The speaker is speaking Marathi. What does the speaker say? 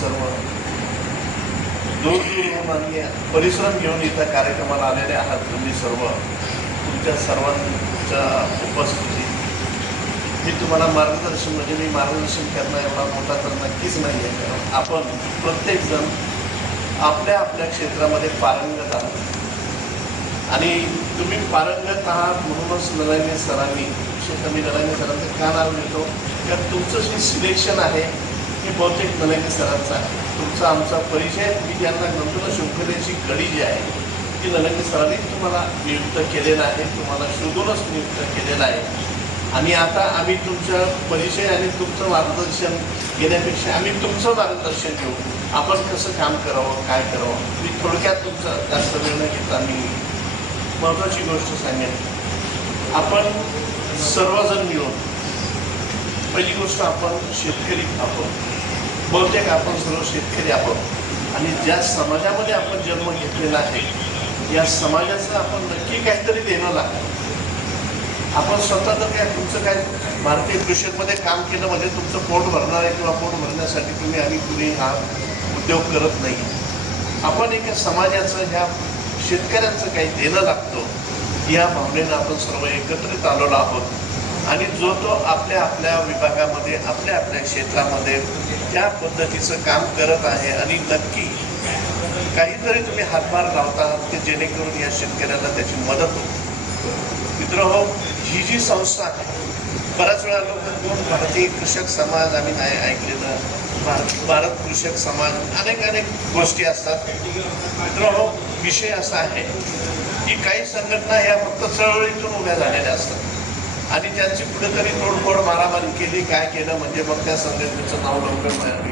सर्व दूर आणि परिश्रम घेऊन इथं कार्यक्रमाला आलेले आहात तुम्ही सर्व. तुमच्या सर्वांच्या उपस्थिती मी तुम्हाला मार्गदर्शन म्हणजे मी मार्गदर्शन करणं एवढा मोठा तर नक्कीच नाही आहे. कारण आपण प्रत्येकजण आपल्या आपल्या क्षेत्रामध्ये पारंगत आहात आणि तुम्ही पारंगत आहात म्हणूनच नलाईने सरांनी मी नलाईने सरांचं का नाव घेतो कारण तुमचं जे सिलेक्शन आहे हे बहुतेक नलाईने सरांचं आहे. तुमचा आमचा परिचय मी ज्यांना म्हणतो ना शृंखलेची कडी जी आहे ती नलाईने सरांनी तुम्हाला नियुक्त केलेलं आहे, तुम्हाला शोधूनच नियुक्त केलेलं आहे. आणि आता आम्ही तुमचा परिचय आणि तुमचं मार्गदर्शन घेण्यापेक्षा आम्ही तुमचं मार्गदर्शन घेऊ. आपण कसं काम करावं काय करावं मी थोडक्यात तुमचा जास्त वेळ न घेता मी महत्त्वाची गोष्ट सांगेन. आपण सर्वजण मिळून पहिली गोष्ट आपण शेतकरी आपण बहुतेक आपण सर्व शेतकरी आहोत आणि ज्या समाजामध्ये आपण जन्म घेतलेला आहे या समाजाचं आपण नक्की काहीतरी देणं लागतं. आपण स्वतः तर काय तुमचं काय भारतीय कृषीमध्ये काम केलं म्हणजे तुमचं पोट भरणार आहे किंवा पोट भरण्यासाठी तुम्ही आणि कुणी हा उद्योग करत नाही. आपण एका समाजाचं ह्या शेतकऱ्यांचं काही देणं लागतं या भावनेनं आपण सर्व एकत्रित आलेलो आहोत आणि जो तो आपल्या आपल्या विभागामध्ये आपल्या आपल्या क्षेत्रामध्ये त्या पद्धतीचं काम करत आहे आणि नक्की काहीतरी तुम्ही हातभार लावता आहात की जेणेकरून या शेतकऱ्याला त्याची मदत होते. मित्रहो, ही जी संस्था आहे बऱ्याच वेळा लोक भारतीय कृषक समाज आम्ही नाही ऐकलेलं भारत कृषक समाज अनेक गोष्टी असतात. मित्रहो, विषय असा आहे की काही संघटना ह्या फक्त चळवळीतून उभ्या झालेल्या असतात आणि त्यांची कुठेतरी तोडफोड मारामारी केली काय केलं म्हणजे मग त्या संघटनेचं नाव लवकर